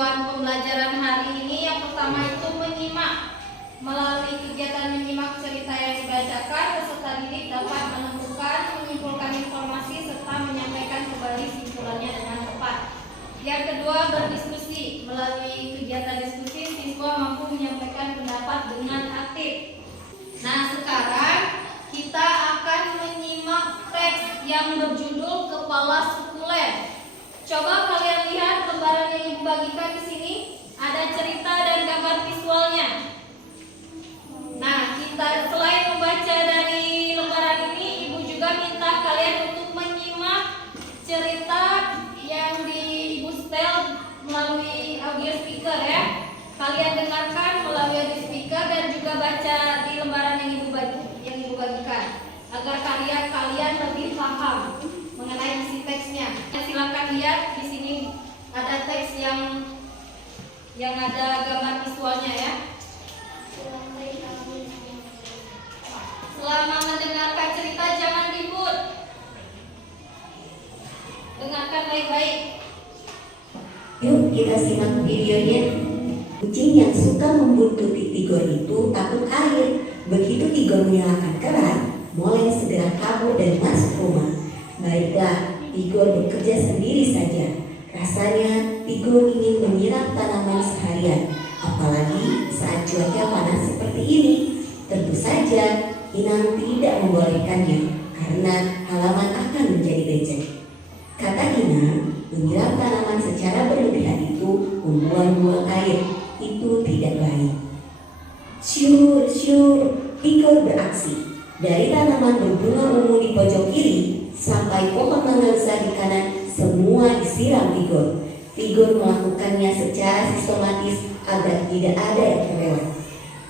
tujuan pembelajaran hari ini yang pertama itu menyimak. Melalui kegiatan menyimak cerita yang dibacakan, peserta didik dapat menentukan, menyimpulkan informasi serta menyampaikan kembali simpulannya dengan tepat. Yang kedua, berdiskusi. Melalui kegiatan diskusi, siswa mampu menyampaikan pendapat dengan aktif. Nah, sekarang kita akan menyimak teks yang berjudul Kepala Sukulen. Coba kalian lihat lembaran yang Ibu bagikan di sini. Ada cerita dan gambar visualnya. Nah, kita selain membaca dari lembaran ini, Ibu juga minta kalian untuk menyimak cerita yang di Ibu setel melalui audio speaker ya. Kalian dengarkan melalui audio speaker dan juga baca di lembaran yang Ibu bagikan agar kalian lebih paham mengenai isi teksnya. Silakan lihat di sini ada teks yang ada gambar visualnya ya. Selama mendengarkan cerita jangan ribut. Dengarkan baik-baik. Yuk kita simak videonya. Kucing yang suka membuntuti Tigor itu takut air. Begitu Tigor menyalakan keran, Moleng segera kabur dan masuk rumah. Baiklah, Tigor bekerja sendiri saja. Rasanya Tigor ingin menyiram tanaman seharian, apalagi saat cuaca panas seperti ini. Tentu saja Inang tidak membolehkannya karena halaman akan menjadi becek. Kata Inang, menyiram tanaman secara berlebihan itu membuang-buang air. Itu tidak baik. Syur, Tigor beraksi. Dari tanaman berbunga ungu di pojok kiri sampai pohon mangga di kanan, semua disiram Tigor. Tigor melakukannya secara sistematis agar tidak ada yang terlewat.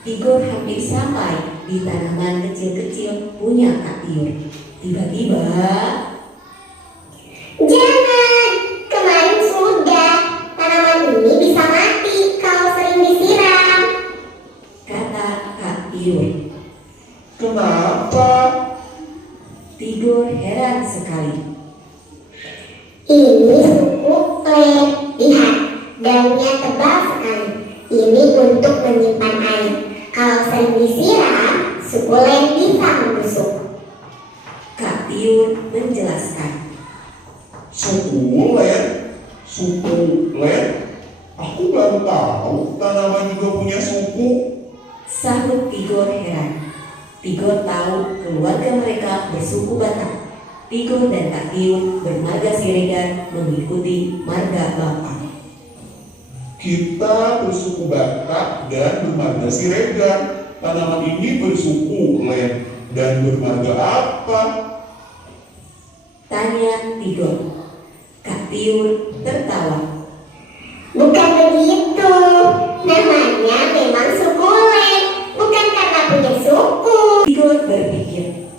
Tigor hampir sampai di tanaman kecil-kecil punya Kak Tiur. Tiba-tiba, jangan, kemarin sudah. Tanaman ini bisa mati kalau sering disiram, kata Kak Tiur. Kenapa? Tigor heran sekali. ini suku len. Lihat, daunnya tebal sekali. Ini untuk menyimpan air. Kalau sering disiram, suku len bisa membusuk. Kak Tiur menjelaskan. Suku len? Aku baru tahu tanaman juga punya suku. Sahut Tigor heran. Tigor tahu keluarga mereka bersuku Batak. Tigor dan Kak Tiur bermarga Siregar mengikuti marga Bapak. Kita bersuku Batak dan bermarga Siregar. Tanaman ini bersuku len dan bermarga apa? Tanya Tigor. Kak Tiur tertawa. Bukan begitu. Namanya memang suku len, bukan karena punya suku. Tigor berpikir.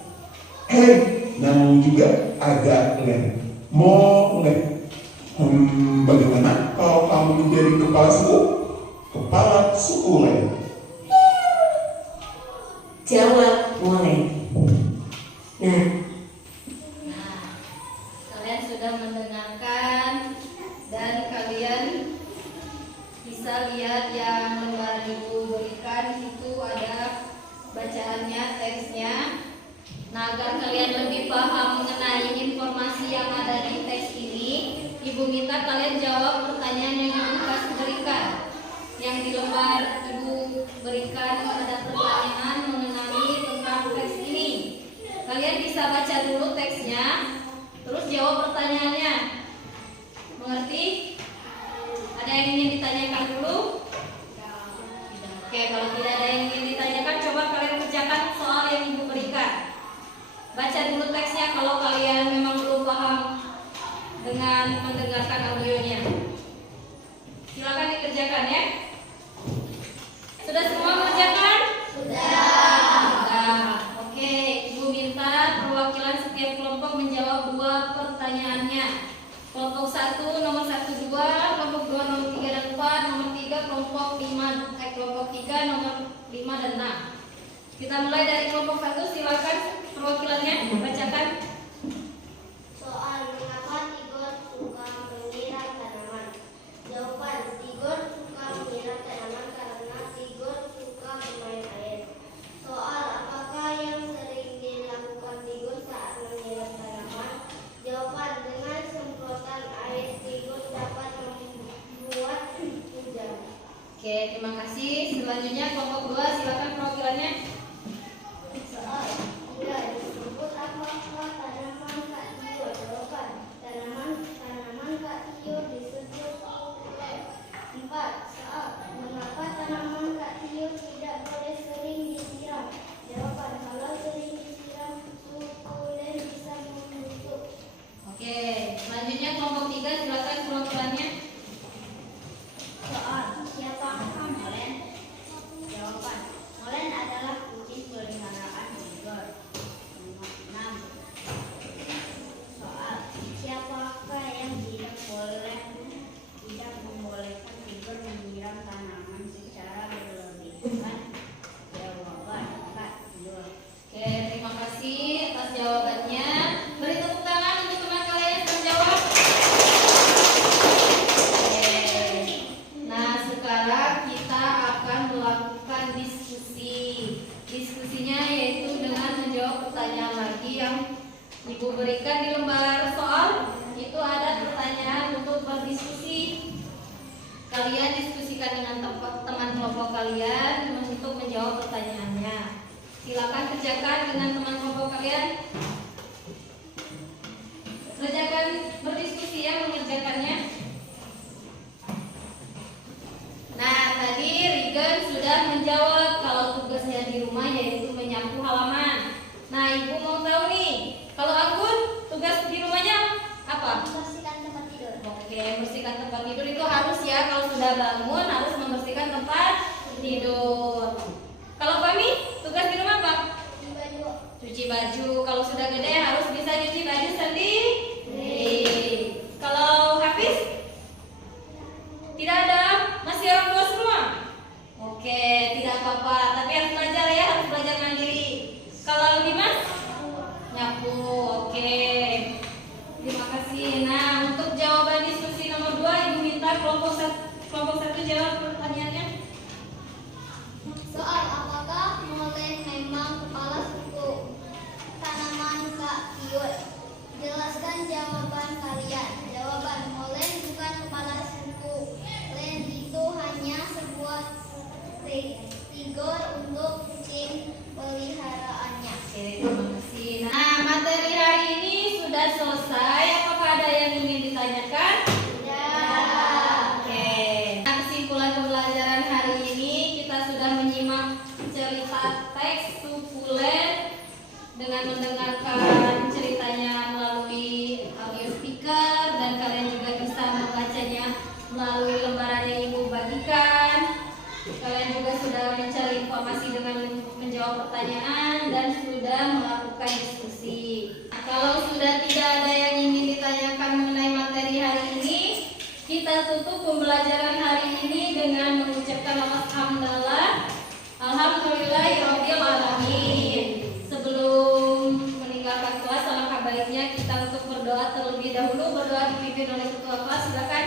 Hei, namanya juga agak len. Mau len. Bagaimana kalau kamu menjadi kepala suku? Kepala suku len. Jawab Moleng. Nah, Kalian sudah mendengarkan dan kalian bisa lihat yang lembaran Ibu berikan itu ada bacaannya, teksnya. Nah, agar kalian lebih paham mengenai informasi yang ada di teks ini, Ibu minta kalian jawab pertanyaan yang Ibu berikan. Yang di lembar Ibu berikan ada pertanyaan mengenai tentang teks ini. Kalian bisa baca dulu teksnya, terus jawab pertanyaannya. Mengerti? Ada yang ingin ditanyakan dulu? Oke, kalau tidak ada yang ingin ditanyakan, coba kalian kerjakan soal yang Ibu berikan. Baca dulu teksnya kalau kalian memang belum paham dengan mendengarkan audionya. Silakan dikerjakan ya. Sudah semua mengerjakan? Sudah. Oke, Ibu minta perwakilan setiap kelompok menjawab 2 pertanyaannya. Kelompok 1 nomor 1 2, kelompok 2 nomor 3 dan 4, nomor 3 kelompok 3 nomor 5 dan 6. Kita mulai dari kelompok 1, silakan perwakilannya bacakan. Soal mengapa Tigor suka menyiram tanaman. Jawaban, Tigor Oke, terima kasih. Selanjutnya kelompok 2, silakan perwakilannya. Soal 3 disebut apakah tanaman Kak Tio? Jawaban: tanaman Kak Tio disebut sukulen. 4. Soal: mengapa tanaman Kak Tio tidak boleh sering disiram? Jawaban: kalau sering disiram sukulen bisa membusuk. Oke, selanjutnya kelompok 3, silakan perwakilannya. Soal: siapakah molen? Jawaban: molen adalah kucing peliharaan Tigor. 6. Soal: siapakah yang tidak membolehkan Tigor menyiram tanaman secara berlebihan? Jawaban: Kak Tio. Oke, terima kasih atas jawabannya. Beri tepuk tangan untuk teman kalian yang menjawab. Oke. Nah, sekarang kita akan melakukan diskusi. Diskusinya yaitu dengan menjawab pertanyaan lagi yang Ibu berikan di lembar soal. Itu ada pertanyaan untuk berdiskusi. Kalian diskusikan dengan teman kelompok kalian untuk menjawab pertanyaannya. Silakan kerjakan dengan teman kelompok kalian. Kerjakan berdiskusi ya mengerjakannya. Nah, tadi Rigen sudah menjawab kalau tugasnya di rumah yaitu menyapu halaman. Nah, Ibu mau tahu nih, kalau Anggun tugas di rumahnya apa? Bersihkan tempat tidur. Oke, bersihkan tempat tidur itu harus ya, kalau sudah bangun harus membersihkan tempat tidur. Kalau kami tugas di rumah apa? Baju. Cuci baju. Kalau sudah gede harus bisa cuci baju sendiri. Kalau Hafiz tidak ada, masih orang tua semua. Oke, tidak apa-apa, tapi harus belajar ya, harus belajar mandiri. Kalau Dimas nyapu. Oke. Terima kasih. Nah, untuk jawaban diskusi nomor 2, Ibu minta kelompok 1 jawab pertanyaannya. Soal: apakah molen memang kepala suku tanaman Kak Tio? Jelaskan jawaban kalian. Jawaban: molen bukan kepala suku. Len itu hanya sebuah tigor untuk kucing peliharaannya. Oke, terima kasih. Nah, materi hari ini sudah selesai. Apakah ada yang ingin ditanyakan? Oke. Nah, kesimpulan pembelajaran hari ini kita sudah menyimak cerita teks sukulen dengan mendengarkan ceritanya melalui audio speaker, dan kalian juga bisa membacanya melalui lembaran yang Ibu bagikan. Kalian juga sudah mencari informasi dengan menjawab pertanyaan dan sudah melakukan diskusi. Nah, kalau sudah tidak ada yang ingin ditanyakan mengenai materi hari ini, kita tutup pembelajaran hari ini dengan mengucapkan alhamdulillahirabbil alamin. Sebelum meninggalkan kelas, alangkah baiknya kita untuk berdoa terlebih dahulu. Berdoa dipimpin oleh ketua kelas. Silakan.